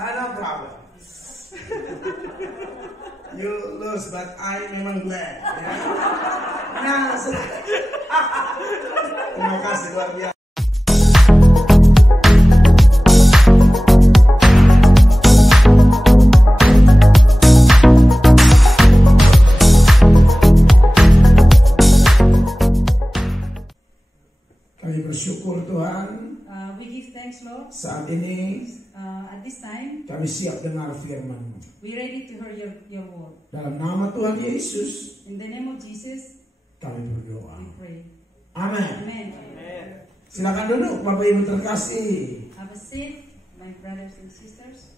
No problem. You lose, but I memang glad. Ya. Nah, terima kasih luar biasa. Kami bersyukur Tuhan. We give thanks, Lord. Saat ini At this time, kami siap dengar firman-Mu. we're ready to hear your word. Dalam nama Tuhan Yesus, In the name of Jesus, kami berdoa. we pray. Amin. Amen. Silakan duduk, Bapak Ibu terkasih. Have a seat, my brothers and sisters.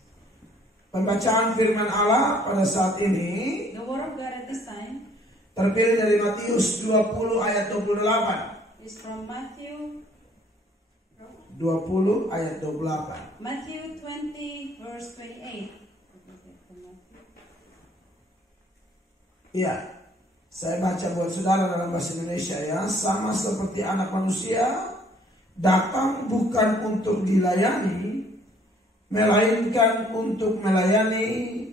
Pembacaan firman Allah pada saat ini The word of God at this time terpilih dari Matius 20 ayat 28. is from Matthew 20 ayat 28. Matthew 20, verse 28. Iya, saya baca buat saudara dalam bahasa Indonesia ya. Sama seperti anak manusia datang bukan untuk dilayani, melainkan untuk melayani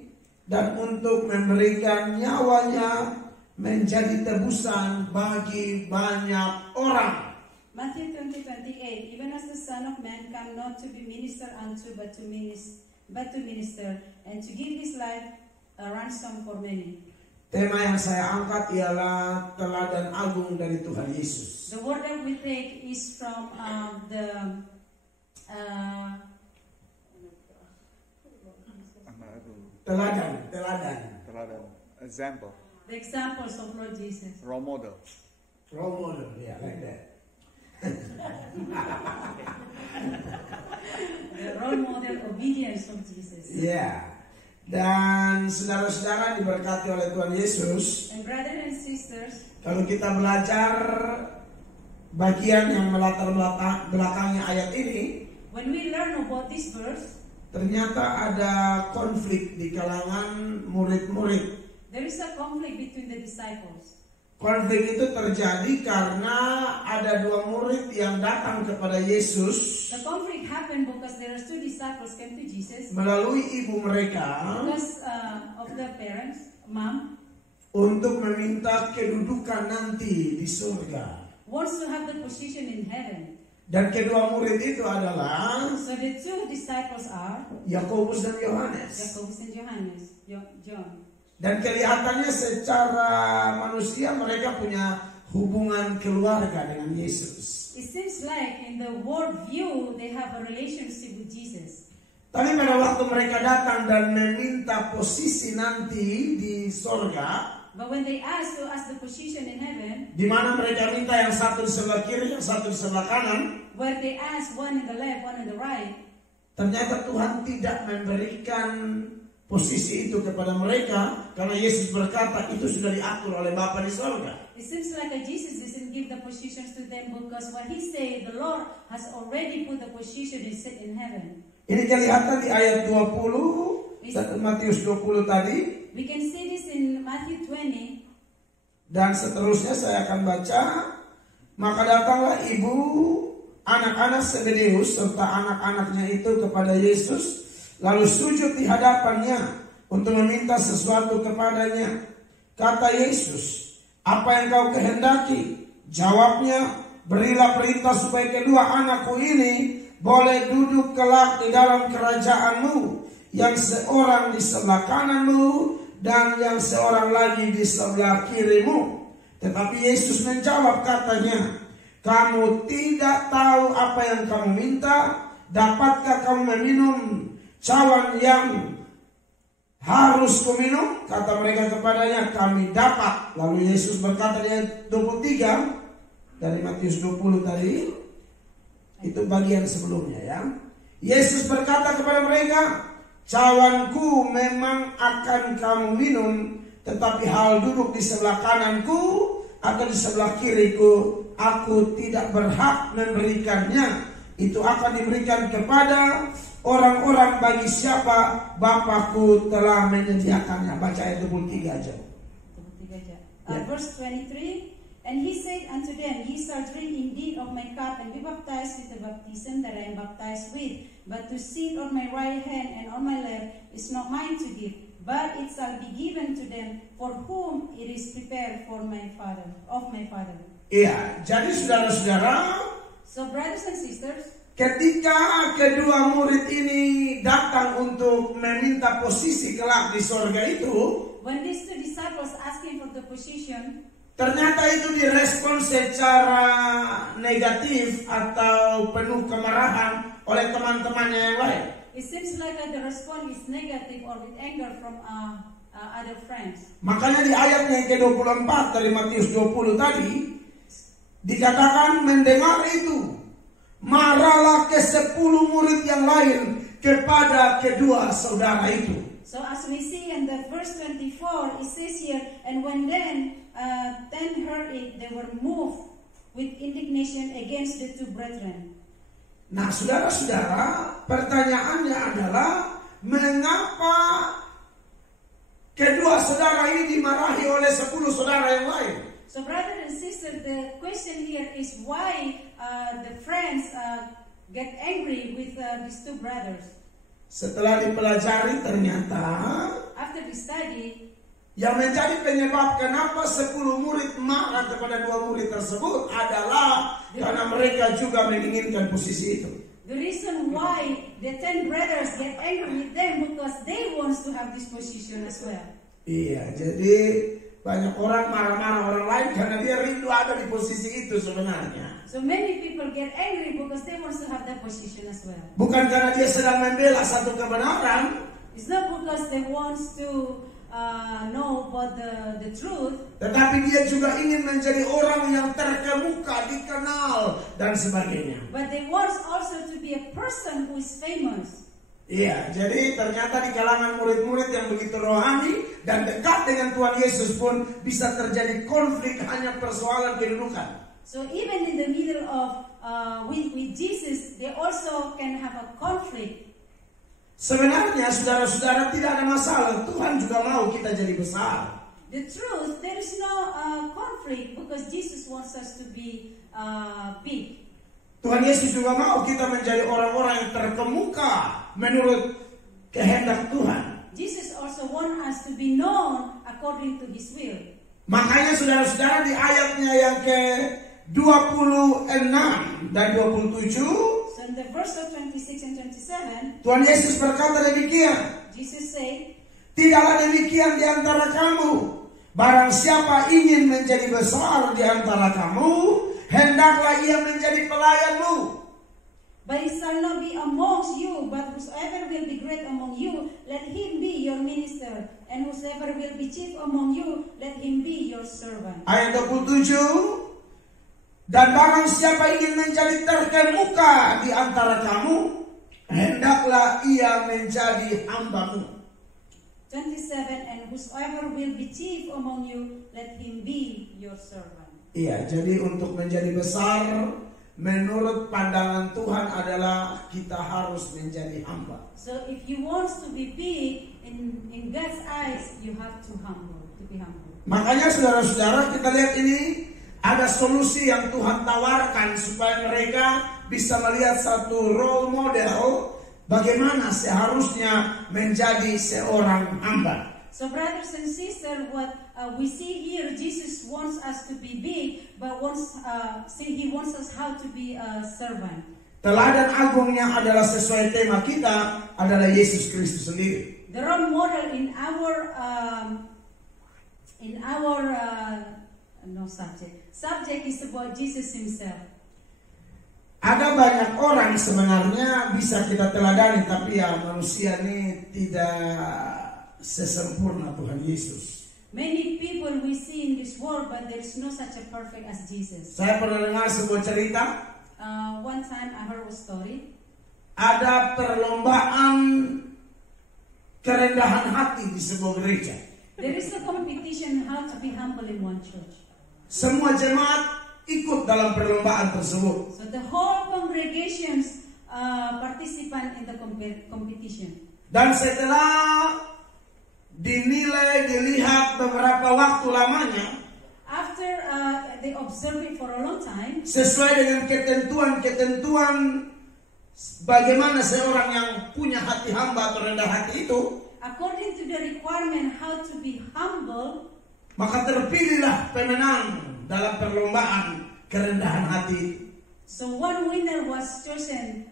dan untuk memberikan nyawanya menjadi tebusan bagi banyak orang. Matthew 20:28. Even as the Son of Man come not to be ministered unto, but to minister, and to give his life a ransom for many. Tema yang saya angkat ialah teladan agung dari Tuhan Yesus. The word that we take is from Teladan. Example. the examples of Lord Jesus. Role model. Role model, yeah, like that. The role model obedience of Jesus. Ya, dan saudara-saudara diberkati oleh Tuhan Yesus. And brothers and sisters, Kalau kita belajar bagian yang melatar belakangnya ayat ini, when we learn about this verse, ternyata ada konflik di kalangan murid-murid. there is a conflict between the disciples. Konflik itu terjadi karena ada dua murid yang datang kepada Yesus The conflict happened because there are two disciples came to Jesus melalui ibu mereka because of the parents, mom, untuk meminta kedudukan nanti di surga. wants to have the position in heaven. Dan kedua murid itu adalah So the two disciples are Yakobus dan Yohanes. Jacobus and John. Dan kelihatannya secara manusia mereka punya hubungan keluarga dengan Yesus. It seems like in the world view they have a relationship with Jesus. Tapi pada waktu mereka datang dan meminta posisi nanti di sorga, But when they ask to ask the position in heaven, di mana mereka minta yang satu di sebelah kiri, yang satu di sebelah kanan, where they ask one in the left, one in the right, ternyata Tuhan tidak memberikan posisi itu kepada mereka karena Yesus berkata itu sudah diatur oleh Bapa di sorga. it seems like Jesus doesn't give the positions to them because what he said, the Lord has already put the position in heaven. Ini kelihatan di ayat 20 dan Matius 20 tadi. We can see this in Matthew 20. Dan seterusnya saya akan baca. Maka datanglah ibu anak-anak Zebedeus serta anak-anaknya itu kepada Yesus, lalu sujud di hadapannya untuk meminta sesuatu kepadanya. Kata Yesus, apa yang kau kehendaki? Jawabnya, berilah perintah supaya kedua anakku ini boleh duduk kelak di dalam kerajaanmu, yang seorang di sebelah kananmu dan yang seorang lagi di sebelah kirimu. Tetapi Yesus menjawab katanya, kamu tidak tahu apa yang kamu minta. Dapatkah kamu meminum cawan yang harus kuminum? Kata mereka kepadanya, kami dapat. Lalu Yesus berkata di ayat 23 dari Matius 20 tadi, itu bagian sebelumnya ya. Yesus berkata kepada mereka, cawanku memang akan kamu minum, tetapi hal duduk di sebelah kananku atau di sebelah kiriku, aku tidak berhak memberikannya. Itu akan diberikan kepada orang-orang bagi siapa Bapakku telah menyediakannya. Baca ayat 23 aja. Verse 23. And he said unto them, Ye shall drink indeed of my cup, and be baptized with the baptism that I am baptized with. But to sit on my right hand and on my left is not mine to give, but it shall be given to them for whom it is prepared for my Father, of my Father. Iya, jadi saudara-saudara, So brothers and sisters, ketika kedua murid ini datang untuk meminta posisi kelak di sorga itu, when these two disciples asking for the position, ternyata itu direspon secara negatif atau penuh kemarahan oleh teman-temannya yang lain. it seems like the response is negative or with anger from other friends. Makanya di ayatnya yang ke-24 dari Matius 20 tadi dikatakan mendengar itu, marahlah ke-10 murid yang lain kepada kedua saudara itu. So as we see in the verse 24, it says here, and when then 10 heard it, they were moved with indignation against the two brethren. Nah, saudara-saudara, pertanyaannya adalah mengapa kedua saudara ini dimarahi oleh 10 saudara yang lain? So brother and sister, the question here is why the friends get angry with these two brothers. Setelah dipelajari ternyata After the study, yang menjadi penyebab kenapa 10 murid marah kepada 2 murid tersebut adalah karena mereka juga menginginkan posisi itu. the reason why the 10 brothers get angry with them because they want to have this position as well. Iya, jadi banyak orang marah-marah orang lain karena dia rindu ada di posisi itu sebenarnya. So many people get angry because they want to have that position as well. Bukan karena dia sedang membela satu kebenaran, It's not because they want to know about the truth, tetapi dia juga ingin menjadi orang yang terkemuka, dikenal, dan sebagainya. but they want also to be a person who is famous. Iya, jadi ternyata di kalangan murid-murid yang begitu rohani dan dekat dengan Tuhan Yesus pun bisa terjadi konflik hanya persoalan kedudukan. So even in the middle of with Jesus, they also can have a conflict. Sebenarnya saudara-saudara tidak ada masalah, Tuhan juga mau kita jadi besar. The truth, there is no conflict because Jesus wants us to be big. Tuhan Yesus juga mau kita menjadi orang-orang yang terkemuka menurut kehendak Tuhan. Jesus also wants us to be known according to His will. Makanya saudara-saudara di ayatnya yang ke-26 dan 27, So in the verse of 26 and 27, Tuhan Yesus berkata demikian, Jesus said, tidaklah demikian di antara kamu. Barang siapa ingin menjadi besar di antara kamu, hendaklah ia menjadi pelayanmu. But it shall not be amongst you, but whosoever will be great among you, let him be your minister. And whosoever will be chief among you, let him be your servant. Ayat 27, dan barang siapa ingin menjadi terkemuka di antara kamu, hendaklah ia menjadi hambamu. 27, and whosoever will be chief among you, let him be your servant. Iya, jadi untuk menjadi besar, menurut pandangan Tuhan adalah kita harus menjadi hamba. So if you want to be big in God's eyes, you have to be humble. Makanya saudara-saudara, kita lihat ini ada solusi yang Tuhan tawarkan supaya mereka bisa melihat satu role model bagaimana seharusnya menjadi seorang hamba. So brothers and sisters, what we see here, Jesus wants us to be big, but He wants us how to be a servant. Teladan agungnya adalah sesuai tema kita adalah Yesus Kristus sendiri. The role model in our subject is about Jesus Himself. Ada banyak orang sebenarnya bisa kita teladani, tapi ya manusia ini tidak sesempurna Tuhan Yesus. Many people we see in this world, but there is no such a perfect as Jesus. Saya pernah dengar sebuah cerita. One time I heard a story. Ada perlombaan kerendahan hati di sebuah gereja. There is a competition how to be humble in one church. Semua jemaat ikut dalam perlombaan tersebut. So the whole congregations participant in the competition. Dan setelah dilihat beberapa waktu lamanya, After they observe it for a long time. Sesuai dengan ketentuan bagaimana seorang yang punya hati hamba atau rendah hati itu, According to the requirement how to be humble, maka terpilihlah pemenang dalam perlombaan kerendahan hati. so one winner was chosen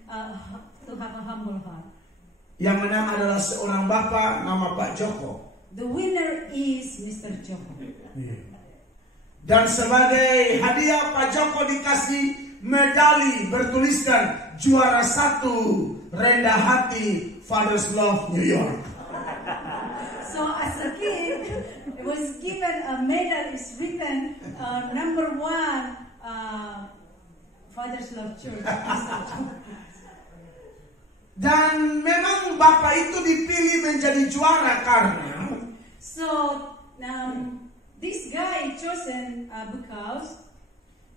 to have a humble heart. Yang menang adalah seorang bapak nama Pak Joko. The winner is Mr. Joko. Dan sebagai hadiah Pak Joko dikasih medali bertuliskan juara 1 rendah hati Father's Love New York. So as a kid, it was given a medal. It's written number 1 Father's Love Church. Mr. Joko. Dan memang bapak itu dipilih menjadi juara karena So this guy chosen because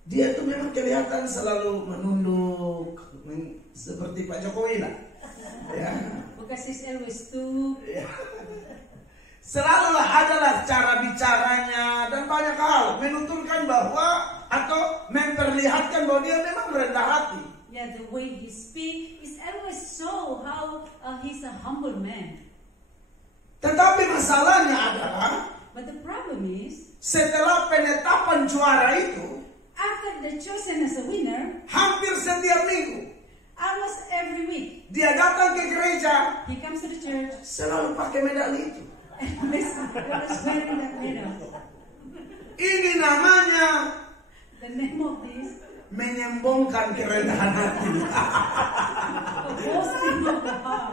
dia tuh memang kelihatan selalu menunduk seperti Pak Jokowi lah. Ya. because he's always stoop. Selalulah adalah cara bicaranya dan banyak hal menuturkan bahwa atau memperlihatkan bahwa dia memang rendah hati. Yeah, the way he speak is always show how he's a humble man. Tetapi masalahnya adalah But the problem is, setelah penetapan juara itu, after the chosen as a winner, hampir setiap minggu almost every week dia datang ke gereja he comes to the church selalu pakai medali itu. and is wearing that medal. Ini namanya The name of this, menyembongkan kerendahan hati. boasting of the heart.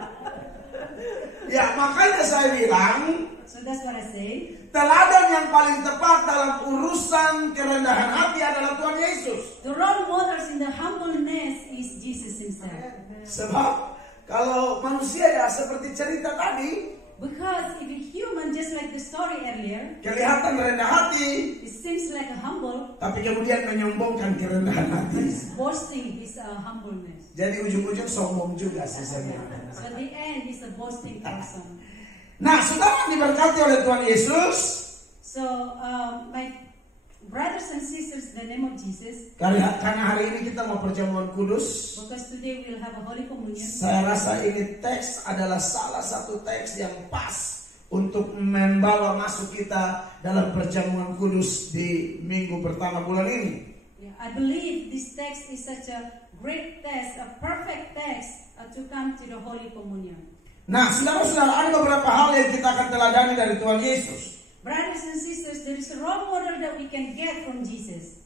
Ya, makanya saya bilang So that's what I say. teladan yang paling tepat dalam urusan kerendahan hati adalah Tuhan Yesus. The role models in the humbleness is Jesus himself. Sebab kalau manusia ya seperti cerita tadi, Because if a human, just like the story earlier, kelihatan rendah hati, it seems like a humble, tapi kemudian menyombongkan kerendahan but hati. he's boasting his humbleness. Jadi ujung-ujung sombong juga sih saya. So at the end, he's a boasting person. Nah, saudara diberkati oleh Tuhan Yesus. So my brothers and sisters, in the name of Jesus, Karena hari ini kita mau perjamuan kudus. because today we'll have a Holy Communion. Saya rasa ini teks adalah salah satu teks yang pas untuk membawa masuk kita dalam perjamuan kudus di minggu pertama bulan ini. Yeah, I believe this text is such a great text, a perfect text to come to the Holy Communion. Nah, saudara-saudara, ada beberapa hal yang kita akan teladani dari Tuhan Yesus. Brothers and sisters, there is a role model that we can get from Jesus.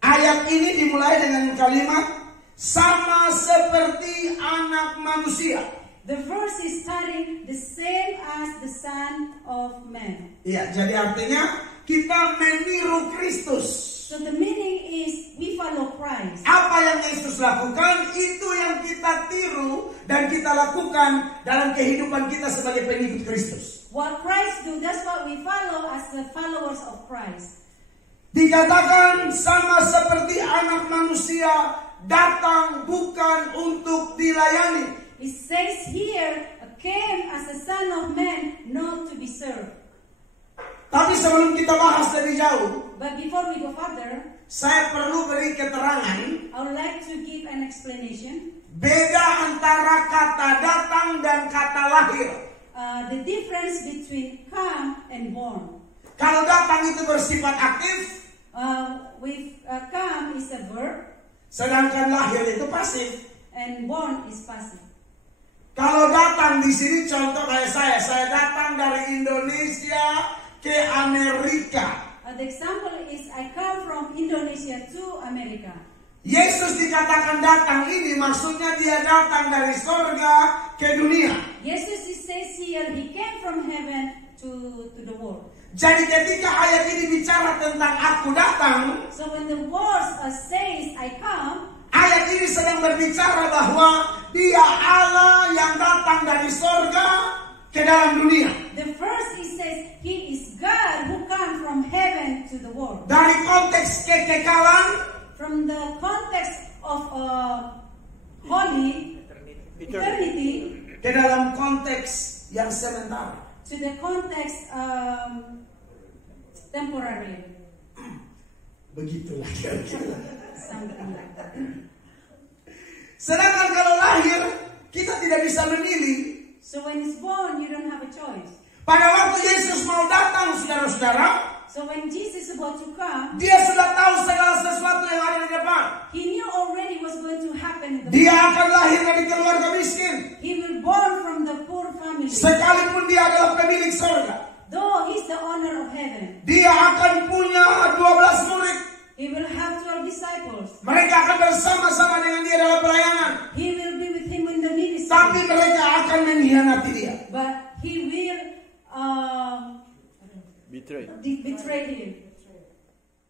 Ayat ini dimulai dengan kalimat sama seperti anak manusia. The verse is starting the same as the Son of Man. Iya, jadi artinya kita meniru Kristus. So the meaning is we follow Christ. Apa yang Yesus lakukan, itu yang kita tiru dan kita lakukan dalam kehidupan kita sebagai pengikut Kristus. What Christ do, that's what we follow as the followers of Christ. Dikatakan sama seperti anak manusia datang bukan untuk dilayani. It says here, came as a Son of Man, not to be served. Tapi sebelum kita bahas lebih jauh, But before we go further, saya perlu beri keterangan I would like to give an explanation. beda antara kata datang dan kata lahir. The difference between come and born. Kalau datang itu bersifat aktif, With come is a verb, sedangkan lahir itu pasif. and born is passive. Kalau datang di sini contoh kayak saya datang dari Indonesia ke Amerika. The example is I come from Indonesia to America. Yesus dikatakan datang ini maksudnya dia datang dari surga ke dunia. Jesus, it says here, he came from heaven to the world. Jadi ketika ayat ini bicara tentang aku datang, So when the words says I come, ayat ini sedang berbicara bahwa dia Allah yang datang dari surga ke dalam dunia. the first it says he is God who come from heaven to the world. Dari konteks kekekalan From the context of holy eternity ke dalam konteks yang sementara. to the context temporary. Begitulah kira-kira. Something like that. Sedangkan kalau lahir, kita tidak bisa memilih. So when it's born, you don't have a choice. Pada waktu Yesus mau datang, saudara-saudara, So when Jesus is about to come, dia sudah tahu segala sesuatu yang ada di depan. he knew already what's going to happen in the Dia future. akan lahir dari keluarga miskin. He will born from the poor family. Sekalipun dia adalah pemilik surga. Though he's the owner of heaven, Dia akan punya 12 murid. he will have 12 disciples. Mereka akan bersama-sama dengan dia dalam pelayanan. He will be with him in the ministry. Tapi mereka akan mengkhianati dia. But he will Betray. betray him.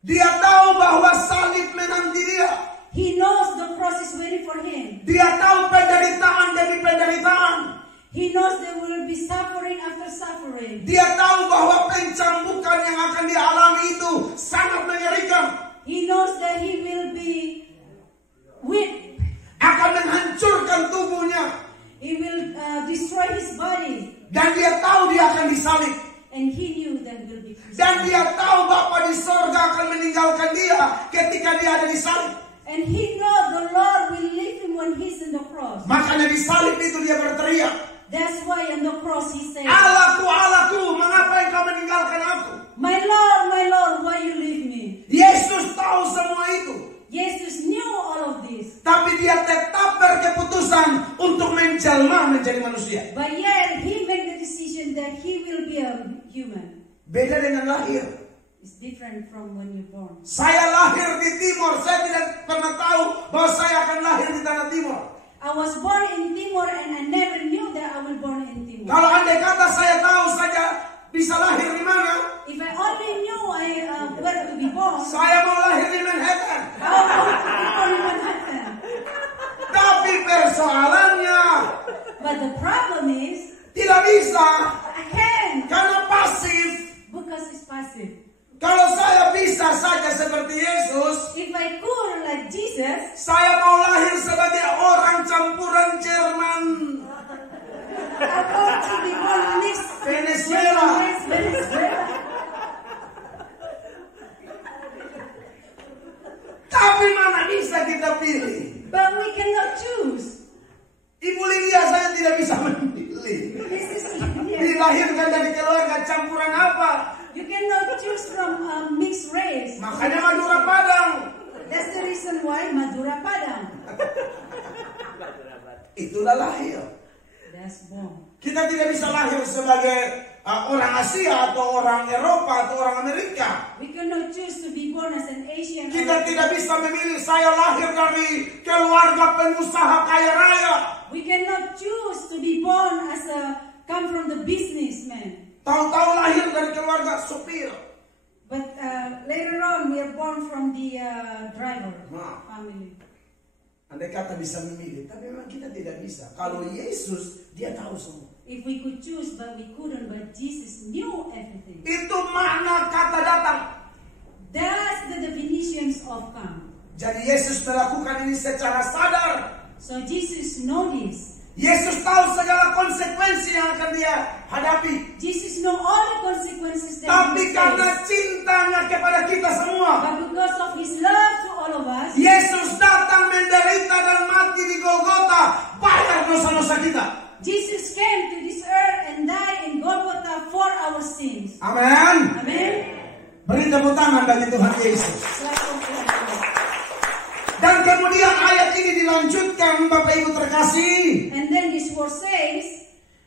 Dia tahu bahwa salib menanti dia. He knows the cross is waiting for him. Dia tahu penderitaan demi penderitaan. He knows there will be suffering after suffering. Dia tahu bahwa pencambukan yang akan dia alami itu sangat mengerikan. He knows that he will be whipped. Akan menghancurkan tubuhnya. He will destroy his body. Dan dia tahu dia akan disalib. And he knew that will be Dan crucified. dia tahu Bapa di sorga akan meninggalkan dia ketika dia ada di salib. And he knows the Lord will leave him when he's in the cross. Makanya di salib itu dia berteriak, That's why on the cross he said, Allahku, Allahku, mengapa engkau meninggalkan aku? my Lord, why you leave me? Yesus tahu semua itu. Jesus knew all of this. Tapi dia tetap berkeputusan untuk menjelma menjadi manusia. But yet he made the decision that he will be a human. Beda dengan lahir. It's different from when you're born. Saya lahir di timur, saya tidak pernah tahu bahwa saya akan lahir di tanah timur. I was born in Timor and I never knew that I will born in Timor. Kalau andai kata saya tahu saja bisa lahir di mana, If I only knew where to be born, saya mau lahir di Manhattan. I would want to be born in Manhattan. Tapi persoalannya But the problem is, tidak bisa I can't karena pasif. because it's passive. Kalau saya bisa saja seperti Yesus, If I could like Jesus, saya mau lahir sebagai orang campuran Jerman, I want to be born mixed Venezuela. Venezuela. Tapi mana bisa kita pilih? But we cannot choose. Ibu Lydia saya tidak bisa memilih. This is India. Dilahirkan dari keluarga campuran apa? You cannot choose from a mixed race. Makanya Madura Padang. That's the reason why Madura Padang. Itulah lahir. That's born. Kita tidak bisa lahir sebagai orang Asia atau orang Eropa atau orang Amerika. We cannot choose to be born as an Asian. Kita tidak bisa memilih saya lahir dari keluarga pengusaha kaya raya. We cannot choose to be born as come from the businessman. Tahu-tahu lahir dari keluarga sopir. But later on, we are born from the driver Nah. family. Andai kata bisa memilih, tapi memang kita tidak bisa. Kalau Yesus, dia tahu semua. If we could choose, but we couldn't. But Jesus knew everything. Itu makna kata datang. That's the definitions of come. Jadi Yesus melakukan ini secara sadar. So Jesus know this. Yesus tahu segala konsekuensi yang akan dia hadapi. Jesus know all the consequences that Tapi he karena face. cintanya kepada kita semua, But because of his love to all of us, Yesus datang menderita dan mati di Golgota, bayar dosa-dosa kita. Jesus came to this earth and died in Golgotha for our sins. Amin. Amen. Beri tepuk tangan bagi Tuhan Yesus. Like Dan kemudian ayat ini dilanjutkan, Bapak Ibu terkasih. and then this word says,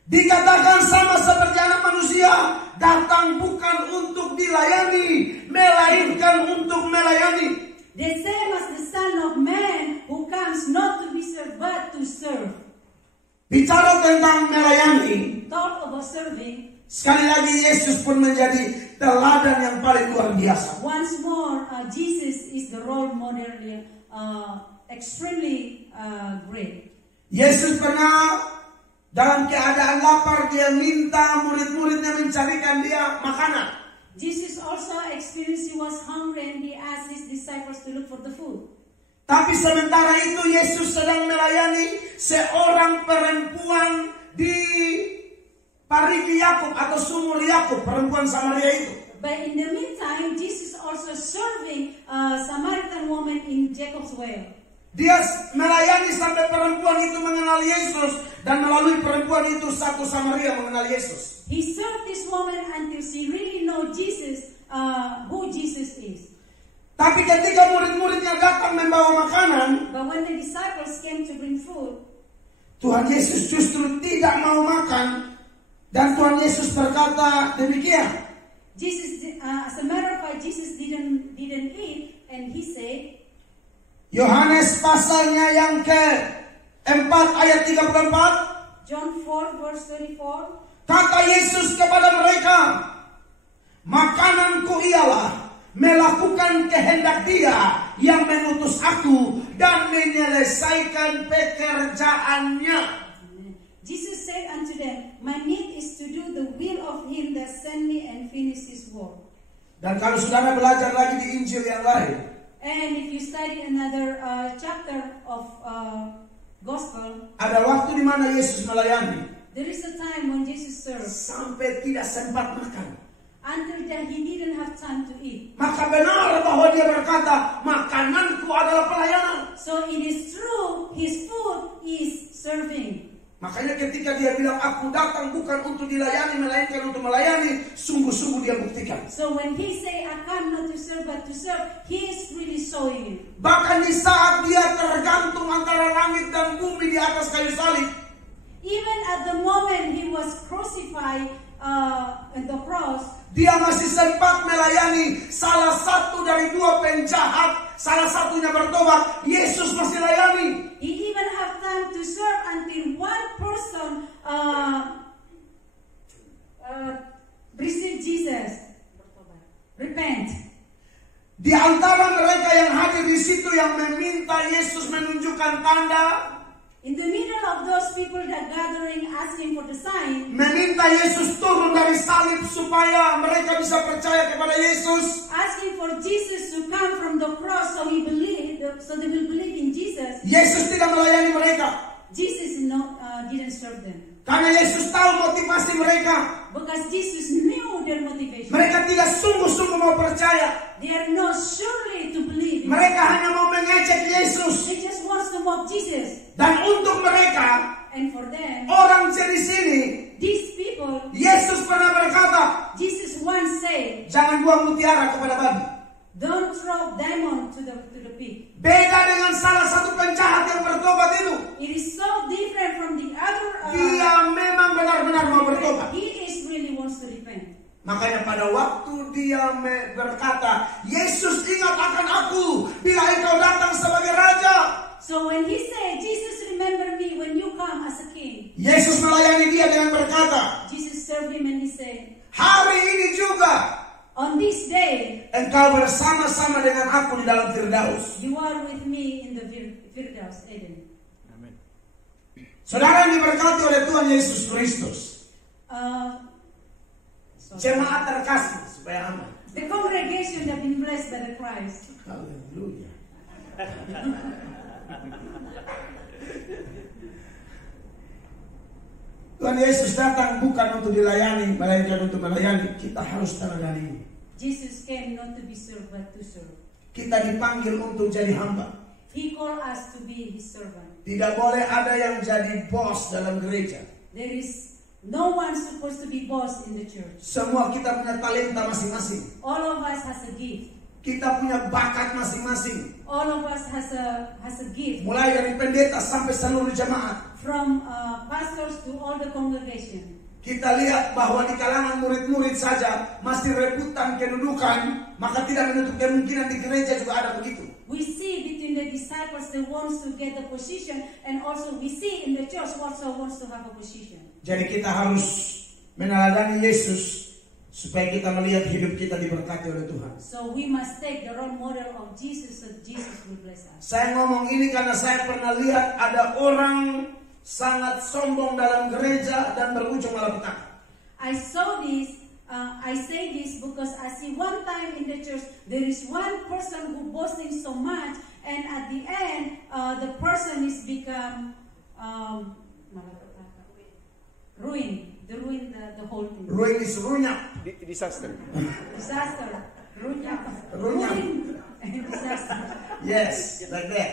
Dikatakan sama seperti anak manusia, datang bukan untuk dilayani, melainkan untuk melayani. the same as the Son of Man who comes not to be served but to serve. Bicara tentang melayani, Talk about serving. sekali lagi Yesus pun menjadi teladan yang paling luar biasa. Once more, Jesus is the role model, extremely great. Yesus pernah dalam keadaan lapar, dia minta murid-muridnya mencarikan dia makanan. Jesus also experienced he was hungry and he asked his disciples to look for the food. Tapi sementara itu Yesus sedang melayani seorang perempuan di Parigi Yakub atau sumur Yakub, perempuan Samaria itu. But in the meantime, Jesus also serving a Samaritan woman in Jacob's well. Dia melayani sampai perempuan itu mengenal Yesus, dan melalui perempuan itu satu Samaria mengenal Yesus. He served this woman until she really know Jesus, who Jesus is. Tapi ketika murid-muridnya datang membawa makanan, But when the disciples came to bring food, Tuhan Yesus justru tidak mau makan, dan Tuhan Yesus berkata demikian. Jesus, as a matter of fact, Jesus didn't eat, and he said, Yohanes pasalnya yang ke-4 ayat 34. John 4 verse 34. Kata Yesus kepada mereka, makananku ialah melakukan kehendak Dia yang mengutus aku dan menyelesaikan pekerjaannya. Jesus said unto them, my need is to do the will of him that sent me and finish his work. Dan kalau saudara belajar lagi di Injil yang lain, and if you study another chapter of gospel, ada waktu di mana Yesus melayani there is a time when Jesus served sampai tidak sempat makan. until that he didn't have time to eat. Maka benar bahwa dia berkata, makananku adalah pelayanan. So it is true, his food is serving. Makanya ketika dia bilang, aku datang bukan untuk dilayani, melainkan untuk melayani, sungguh-sungguh dia buktikan. So when he say, I come not to serve but to serve, he is really showing it. Bahkan di saat dia tergantung antara langit dan bumi di atas kayu salib, Even at the moment he was crucified at the cross, dia masih sempat melayani salah satu dari dua penjahat, salah satunya bertobat, Yesus masih layani. he even have time to serve until one person receive Jesus, repent. Di antara mereka yang hadir di situ yang meminta Yesus menunjukkan tanda, In the middle of those people that gathering asking for the sign, meminta Yesus turun dari salib supaya mereka bisa percaya kepada Yesus, asking for Jesus to come from the cross so they will believe in Jesus. Yesus tidak melayani mereka. Jesus didn't serve them. Karena Yesus tahu motivasi mereka. Because Jesus knew their motivation. Mereka tidak sungguh-sungguh mau percaya. They are not surely to believe. Mereka hanya mau mengejek Yesus. They just want to mock Jesus. Dan untuk mereka, And for them, orang di sini, these people, Yesus pernah berkata, Jesus once said, jangan buang mutiara kepada babi. don't throw diamond to the pig. Beda dengan salah satu penjahat yang bertobat itu. It is so different from the other. Dia memang benar-benar mau bertobat. He is really wants to repent. Makanya pada waktu dia berkata, Yesus ingat akan aku bila engkau datang sebagai raja. So when he said, Jesus remember me when you come as a king. Yesus melayani dia dengan berkata, Jesus served him and he said, hari ini juga on this day, engkau bersama-sama dengan aku di dalam Firdaus. you are with me in the Firdaus, Eden. Amen. Saudara yang diberkati oleh Tuhan Yesus Kristus, jemaat terkasih supaya aman. The congregation have been blessed by the Christ. Haleluya. Tuhan Yesus datang bukan untuk dilayani, melainkan untuk melayani. Kita harus teladani ini. Jesus came not to be served but to serve. Kita dipanggil untuk jadi hamba. He called us to be his servant. Tidak boleh ada yang jadi bos dalam gereja. There is no one supposed to be boss in the church. Semua kita punya talenta masing-masing. All of us has a gift. Kita punya bakat masing-masing. All of us has a gift. Mulai dari pendeta sampai seluruh jemaat. From pastors to all the congregation. Kita lihat bahwa di kalangan murid-murid saja masih rebutan kedudukan, maka tidak menutup kemungkinan di gereja juga ada begitu. We see between the disciples that wants to get the position, and also we see in the church also wants to have a position. Jadi kita harus meneladani Yesus supaya kita melihat hidup kita diberkati oleh Tuhan. So we must take the role model of Jesus so Jesus will bless us. Saya ngomong ini karena saya pernah lihat ada orang sangat sombong dalam gereja dan berujung malapetaka. I saw this. I say this because I see one time in the church there is one person who boasting so much, and at the end the person is become ruin. The the whole thing. Ruin is runyap. Disaster. Disaster. Runyap. Runyap. Ruin and disaster. Yes, like that.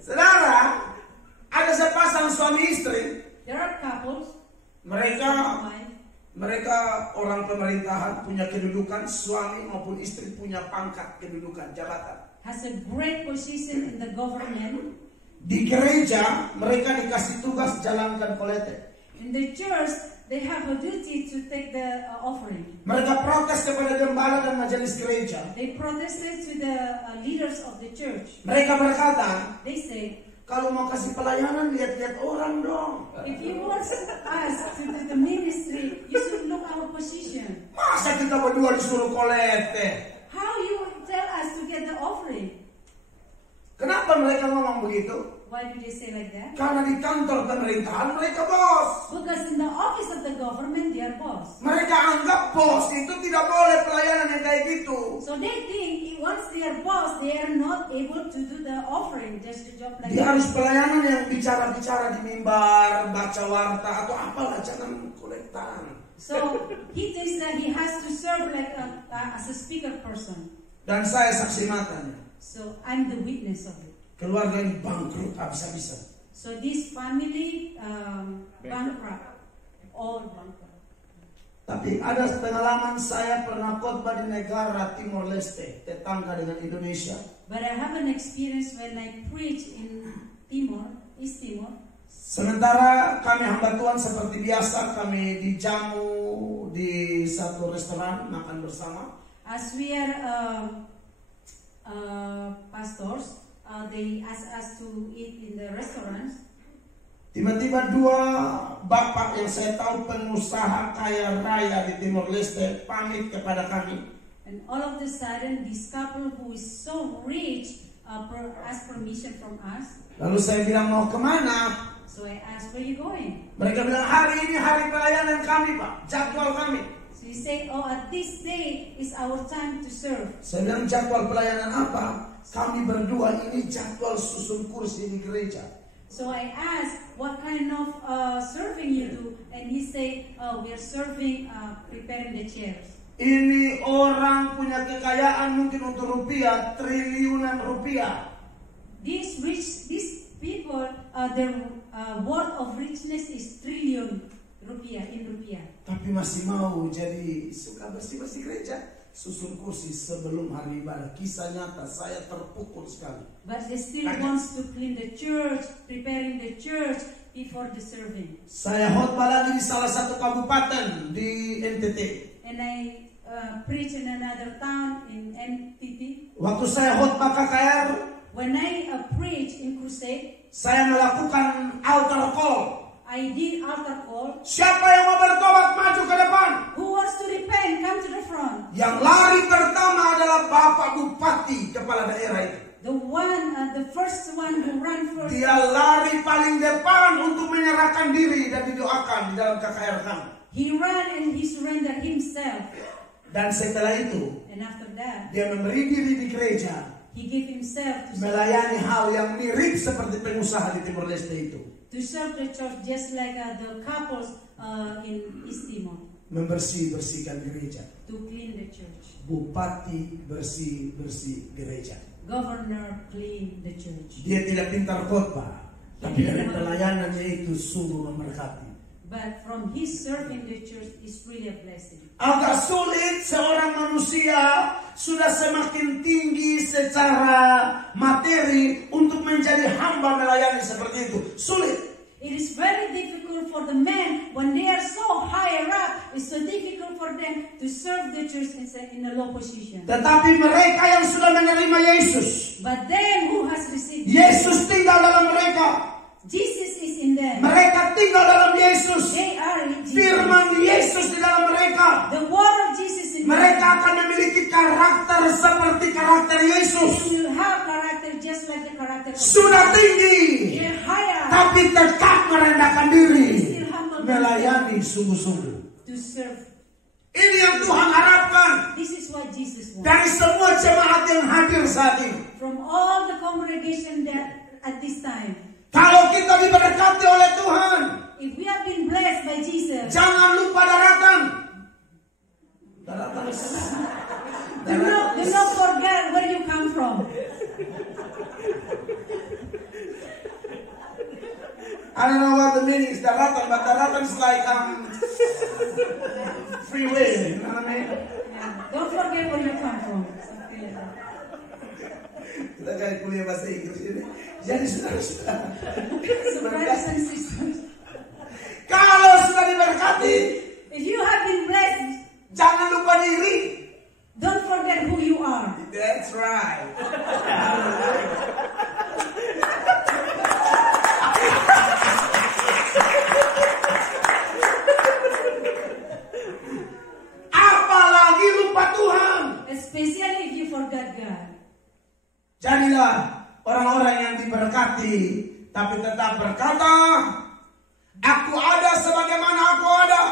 Saudara, ada sepasang suami istri. There are couples. Mereka orang pemerintahan, punya kedudukan, suami maupun istri punya pangkat kedudukan, jabatan. Has a great position in the government. Di gereja mereka dikasih tugas jalankan kolete. In the church, they have a duty to take the offering. Mereka protes kepada gembala dan majelis gereja. They protested to the leaders of the church. Mereka berkata, They say, kalau mau kasih pelayanan lihat-lihat orang dong. if you want us to do the ministry, you should look our position. Masa kita berdua disuruh kolete? How you tell us to get the offering? Kenapa mereka ngomong begitu? Why do they say like that? Karena di kantor pemerintahan mereka bos. Because in the office of the government, they are boss. Mereka anggap bos itu tidak boleh pelayanan yang kayak gitu. So they think once they are boss, they are not able to do the offering, just a job like Dia that. harus pelayanan yang bicara-bicara di mimbar, baca warta atau apalah, jangan kolektan. So he thinks that he has to serve like as a speaker person. Dan saya saksi matanya. So I'm the witness of it. Keluarga ini bangkrut habis-habisan. So this family bankrupt, all bankrupt. Tapi ada pengalaman saya pernah khotbah di negara Timor Leste, tetangga dengan Indonesia. But I have an experience when I preach in Timor, East Timor. Sementara kami hamba Tuhan seperti biasa, kami dijamu di satu restoran makan bersama. As we are pastors, they ask us to eat in the restaurants. Tiba-tiba dua bapak yang saya tahu pengusaha kaya raya di Timor Leste pamit kepada kami. And all of a sudden, this couple who is so rich asked permission from us. Lalu saya bilang, mau kemana? So I asked, where are you going? Mereka bilang, hari ini hari pelayanan kami Pak, jadwal kami. So he said, oh, at this day is our time to serve. Saya bilang, jadwal pelayanan apa? Kami berdua ini jadwal susun kursi di gereja. So I asked, what kind of serving you do? And he said, oh, we are serving, preparing the chairs. Ini orang punya kekayaan mungkin untuk rupiah, triliunan rupiah. These people, their worth of richness is trillion rupiah in rupiah. Tapi masih mau jadi suka bersih-bersih gereja, susun kursi sebelum hari ibadah. Kisah nyata, saya terpukul sekali. But they still wants to clean the church, preparing the church before the serving. Saya khotbah lagi di salah satu kabupaten di NTT. And I preach in another town in NTT. Waktu saya khotbah KKR, When I preach in crusade, saya melakukan altar call. I did altar call. Siapa yang mau bertobat maju ke depan? Who wants to repent, come to the front. Yang lari pertama adalah Bapak Bupati kepala daerah itu. The first one who ran first. Dia lari paling depan untuk menyerahkan diri dan didoakan di dalam KKR kami. He ran and he surrendered himself. Dan setelah itu, And after that, dia memberi diri di gereja, he gave himself to serve, melayani hal yang mirip seperti pengusaha di Timor Leste itu. to serve the church just like the couples in East Timor, Membersih-bersihkan gereja. to clean the church. Bupati bersih-bersih gereja. Governor clean the church. Dia tidak pintar khotbah, tapi dari pelayanannya itu sungguh memberkati. But from his serving the church is really a blessing. Agak sulit seorang manusia sudah semakin tinggi secara materi untuk menjadi hamba melayani seperti itu. Sulit. It is very difficult for the men when they are so higher up. It's so difficult for them to serve the church in a low position. Tetapi mereka yang sudah menerima Yesus, But them who has received Yesus tinggal dalam mereka. Jesus is in them. Mereka tinggal dalam Yesus. They are in Jesus. Firman Yesus di dalam mereka. The word of Jesus in Mereka them. akan memiliki karakter seperti karakter Yesus. They will have character just like the character of Sudah tinggi, They're higher tapi tetap merendahkan diri, Still humble melayani sungguh-sungguh. to serve. Ini yang Tuhan harapkan This is what Jesus wants. dari semua jemaat yang hadir saat ini. From all the congregation that at this time. Kalau kita diberkati oleh Tuhan, lupa daratan. Daratan. Do not forget where you come from. I don't know what the meaning is daratan, but daratan is like freeway. You know what I mean? Yeah. Don't forget where you come from. Something like that. Kita kayak kuliah bahasa Inggris ini. Jadi saudara-saudara, So brothers and sisters, kalau sudah diberkati, if you have been blessed, jangan lupa diri. don't forget who you are. That's right. Apalagi lupa Tuhan. Especially if you forget God. Jadilah orang-orang yang diberkati, tapi tetap berkata, aku ada sebagaimana aku ada.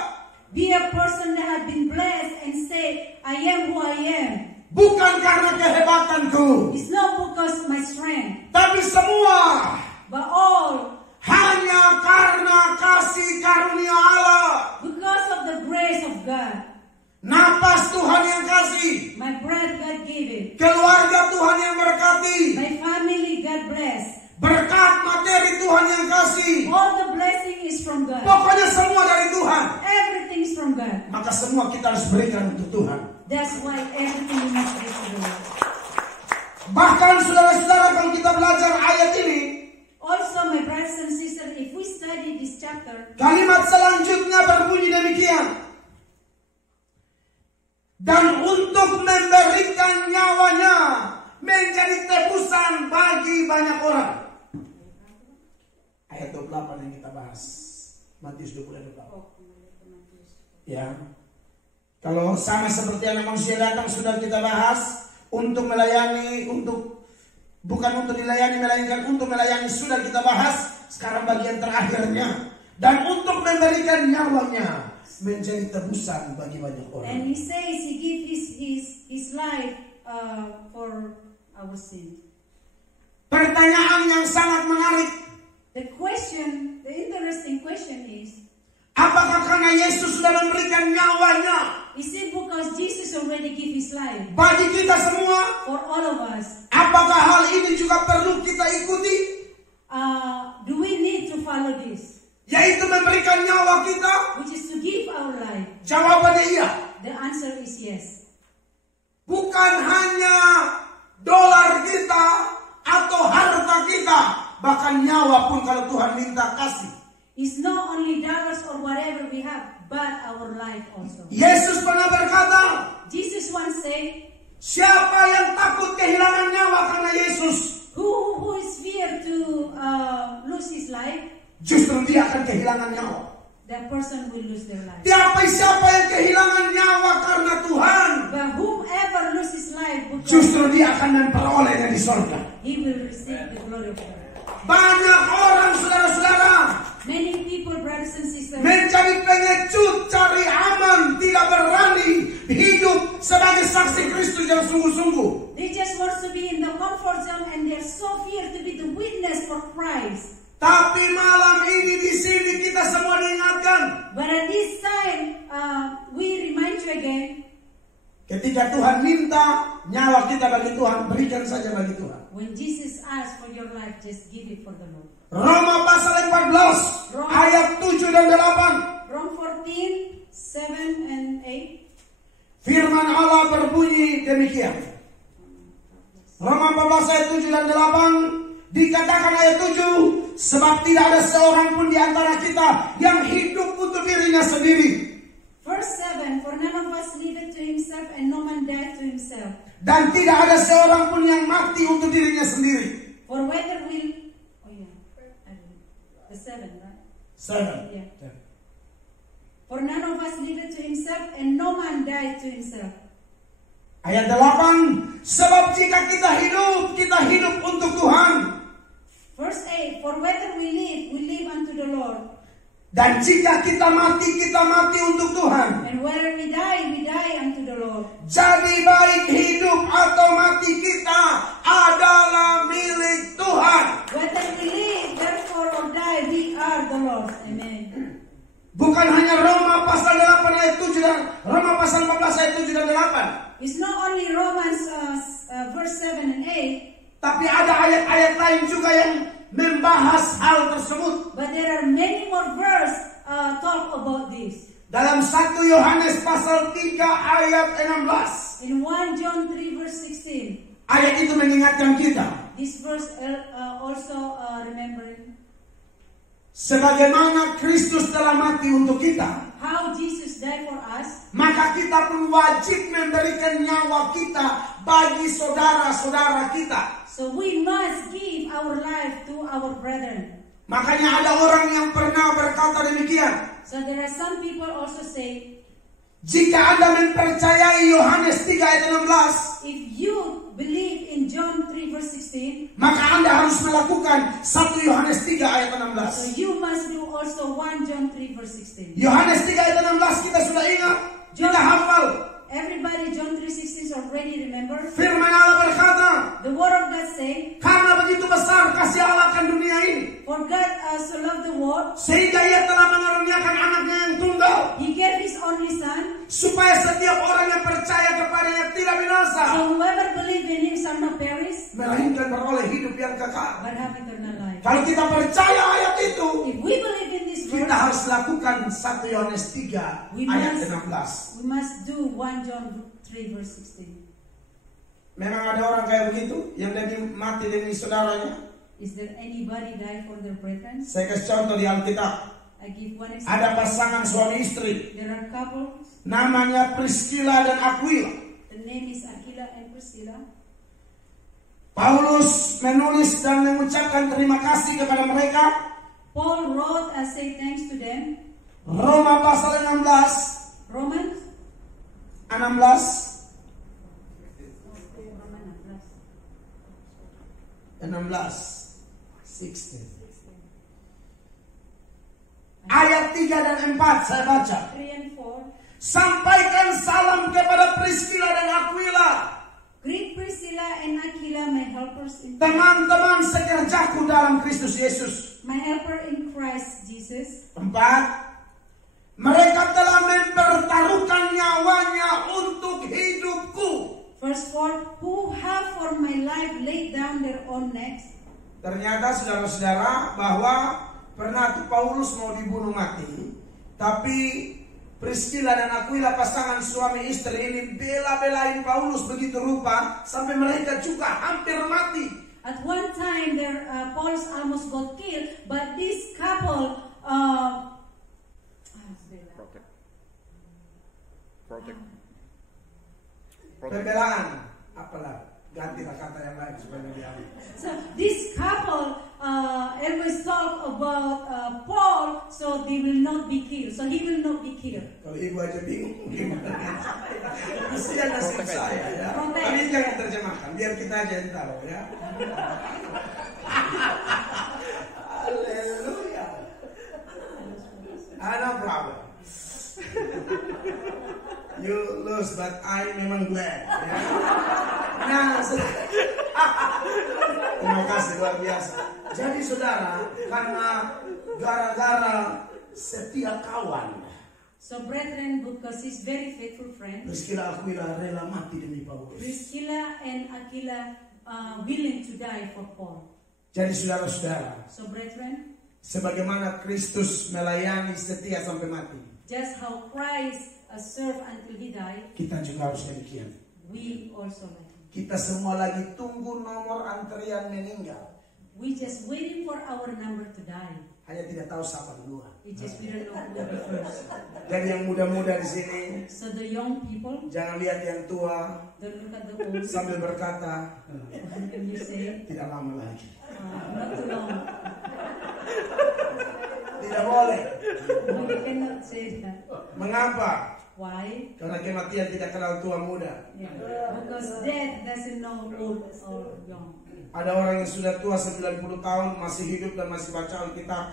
Be a person that has been blessed and say, I am who I am. Bukan karena kehebatanku, It's not because of my strength, tapi semua but all hanya karena kasih karunia Allah. because of the grace of God. Napas Tuhan yang kasih, My breath, God gave it. keluarga Tuhan yang berkati, My family, God bless. berkat materi Tuhan yang kasih. All the blessing is from God. Pokoknya semua dari Tuhan. Everything is from God. Maka semua kita harus berikan untuk Tuhan. That's why everything we must give to the Lord. Bahkan saudara-saudara, kalau kita belajar ayat ini, Also, my brothers and sisters, if we study this chapter, kalimat selanjutnya berbunyi demikian. Dan untuk memberikan nyawanya menjadi tebusan bagi banyak orang. Ayat 28 yang kita bahas. Matius 28. Ya. Kalau sama seperti anak manusia datang sudah kita bahas. Untuk melayani, bukan untuk dilayani, melainkan untuk melayani sudah kita bahas. Sekarang bagian terakhirnya. Dan untuk memberikan nyawanya menjadi tebusan bagi banyak orang. and he says he gives his life for our sin. Pertanyaan yang sangat menarik. The interesting question is, Apakah karena Yesus sudah memberikan nyawanya is it because Jesus already gave his life bagi kita semua? for all of us? Apakah hal ini juga perlu kita ikuti? Do we need to follow this? Yaitu memberikan nyawa kita? Which is to give our life? Jawabannya iya. The answer is yes. Bukan hanya dolar kita atau harta kita, bahkan nyawa pun kalau Tuhan minta kasih. It's not only dollars or whatever we have, but our life also. Yesus pernah berkata, Jesus once said, siapa yang takut kehilangan nyawa karena Yesus, who is fear to lose his life, justru dia akan kehilangan nyawa. that person will lose their life. Siapa yang kehilangan nyawa karena Tuhan, But whomever loses his life, because justru dia akan memperolehnya di sorga. he will receive the glory of God. Banyak orang, saudara-saudara, Many people, brothers and sisters, menjadi pengecut, cari aman, tidak berani hidup sebagai saksi Kristus yang sungguh-sungguh. they just want to be in the comfort zone and they're so fear to be the witness for Christ. Tapi malam ini di sini kita semua diingatkan, But at this time, we remind you again, ketika Tuhan minta nyawa kita bagi Tuhan, berikan saja bagi Tuhan. when Jesus asks for your life, just give it for the Lord. Roma pasal 14 ayat 7 dan 8. Rome 14, 7 and 8. Firman Allah berbunyi demikian. Roma 14 ayat 7 dan 8 dikatakan ayat 7, sebab tidak ada seorang pun di antara kita yang hidup untuk dirinya sendiri. Verse 7, for none of us liveth to himself and no man dieth to himself. Dan tidak ada seorang pun yang mati untuk dirinya sendiri. For whether will, the 7, right? 7. Yeah. For none of us liveth to himself and no man dieth to himself. Ayat 8, sebab jika kita hidup untuk Tuhan. Verse 8, for whether we live unto the Lord. Dan jika kita mati untuk Tuhan. And whether we die unto the Lord. Jadi baik hidup atau mati kita adalah milik Tuhan. Whether we live, therefore, or die, we are the Lord's. Amen. Bukan hanya Roma pasal 8 ayat 7 dan Roma pasal 14 ayat 7 dan 8. It's not only Romans verse 7 and 8, Tapi ada ayat-ayat lain juga yang membahas hal tersebut. but there are many more verses talk about this. Dalam 1 Yohanes pasal 3 ayat 16. In 1 John 3 verse 16, Ayat itu mengingatkan kita. this verse also remembering Sebagaimana Kristus telah mati untuk kita, how Jesus died for us, maka kita pun wajib memberikan nyawa kita bagi saudara-saudara kita. so we must give our life to our brethren. Makanya ada orang yang pernah berkata demikian. So there are some people also say, Jika Anda mempercayai Yohanes 3 ayat 16, if you believe in John 3 verse 16, maka Anda harus melakukan 1 Yohanes 3 ayat so 16. you must do also 1 John 3 verse 16. Yohanes 3 ayat 16 kita sudah ingat, kita hafal. Everybody, John 3:16 already remember. Firman Allah berkata, The word of God say, karena begitu besar kasih Allah akan dunia ini, for God so loved the world, sehingga Ia telah mengaruniakan anaknya yang tunggal, He gave His only Son, supaya setiap orang yang percaya kepadanya tidak binasa, so whoever believes in Him shall not perish, melainkan beroleh hidup yang kekal. but have eternal life. Kalau kita percaya ayat itu, If we believe in this kita verse, harus lakukan 1 Yohanes 3 ayat 16. we must do 1 John 3 verse 16. Memang ada orang kayak begitu yang mati demi saudaranya. Is there anybody die for their brethren? Saya kasih contoh di Alkitab. I give one example. Ada pasangan suami istri, There are couples. namanya Priscilla dan Aquila. The name is Aquila and Priscilla. Paulus menulis dan mengucapkan terima kasih kepada mereka. Paul wrote and said thanks to them. Roma pasal 16. Romans. 16. 16. Ayat 3 dan 4 saya baca. 3 and 4. Sampaikan salam kepada Priscilla dan Aquila, Greet Priscilla and Aquila, my helpers in Christ. teman-teman sekerjaku dalam Kristus Yesus. My helper in Christ Jesus. 4. Mereka telah mempertaruhkan nyawanya untuk hidupku. Verse 4. Who have for my life laid down their own necks. Ternyata saudara-saudara bahwa pernah tuh Paulus mau dibunuh mati, tapi Priscilla dan Aquila pasangan suami istri ini bela-belain Paulus begitu rupa sampai mereka juga hampir mati. At one time, Paul almost got killed, but this couple, Protect. Pembelaan, apalah gantilah kata yang lain supaya lebih halus. so this couple always talk about Paul, so they will not be killed. So he will not be killed. Kalau ibu aja bingung gimana? Kasihan nasib saya ya. Protect. Tapi jangan terjemahkan, biar kita aja yang tahu ya. Haleluya. No problem. You lose, but I memang glad. Ya. Nah, terima kasih luar biasa. Jadi saudara, karena gara-gara setia kawan, So brethren, because he's very faithful friend, Priscilla Aquila rela mati demi Paulus. Priscilla and Aquila willing to die for Paul. Jadi saudara-saudara, So brethren, sebagaimana Kristus melayani setia sampai mati, just how Christ served until he died, kita juga harus demikian. we also like him. Kita semua lagi tunggu nomor antrian meninggal. We just waiting for our number to die. Hanya tidak tahu siapa duluan. We don't know who will be first. Jadi yang muda-muda di sini, So the young people, jangan lihat yang tua don't look at the old. sambil berkata, And you say, tidak lama lagi. not too long. Tidak boleh. We cannot say that. Mengapa? Why? Karena kematian tidak kenal tua muda. Yeah. Because death doesn't know old or young. Ada orang yang sudah tua 90 tahun masih hidup dan masih baca Alkitab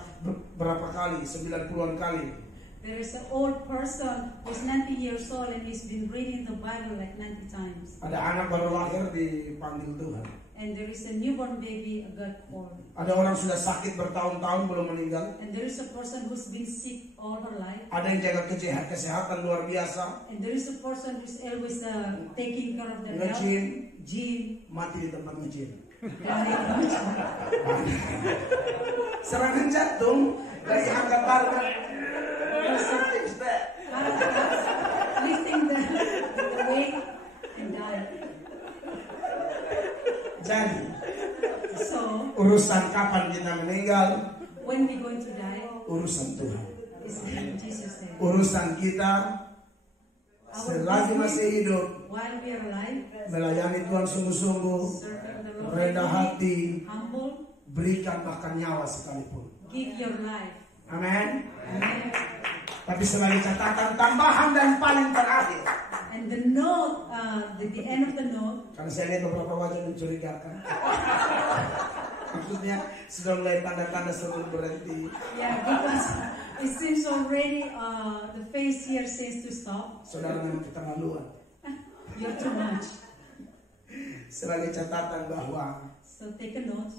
berapa kali? 90-an kali. There is an old person who's 90 years old and he's been reading the Bible like 90 times. Ada anak baru lahir dipanggil Tuhan. And there is a newborn baby got born. Ada orang sudah sakit bertahun-tahun belum meninggal. And there is a person who's been sick all her life. Ada yang jaga kesehatan luar biasa. And there is a person who's always taking care of their health. Nge-gym, Gym. mati di tempat nge-gym. Died. Serangan jantung dari angkat barbel. Lifting the weight and died. Jadi, So, urusan kapan kita meninggal, when we going to die, urusan Tuhan. is in Jesus' name. Urusan kita selagi masih hidup, While we are alive, melayani Tuhan sungguh-sungguh, serving the Lord, rendah hati, humble, berikan bahkan nyawa sekalipun. give your life. Amin. Amen. Tapi sebagai catatan tambahan dan paling terakhir, And the note, the end of the note, karena saya lihat beberapa wajah mencurigakan. Maksudnya sudah mulai tanda-tanda sebelum berhenti. yeah, because it seems already the face here says to stop. Saudara memang keterlaluan. You're too much. Sebagai catatan bahwa So take a note.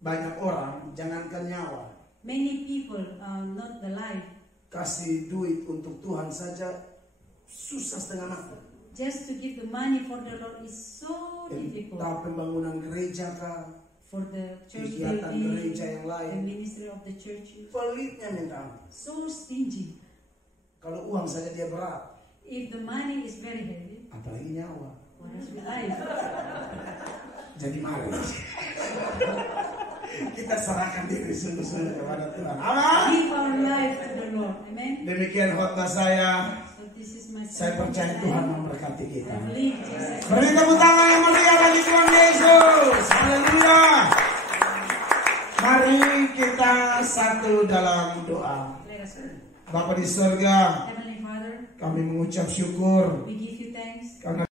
banyak orang, jangankan nyawa, Many people, not the life, kasih duit untuk Tuhan saja susah setengah mati. just to give the money for the Lord is so difficult. Entah pembangunan gereja kah, For the church kegiatan building, gereja yang the lain, ministry of the church, pelitnya minta ampun. so stingy. Kalau uang saja dia berat, If the money is very heavy, apalagi nyawa. what is with life? Jadi mari kita serahkan diri sungguh-sungguh kepada Tuhan. Amin. Give our life to the Lord. Amen. Demikian khotbah saya. So this is my Saya percaya Tuhan memberkati kita. I believe Jesus. Beri tepuk tangan yang meriah bagi Tuhan Yesus. Haleluya. Mari kita satu dalam doa. Let us pray. Bapa di surga, Heavenly Father, kami mengucap syukur we give you thanks karena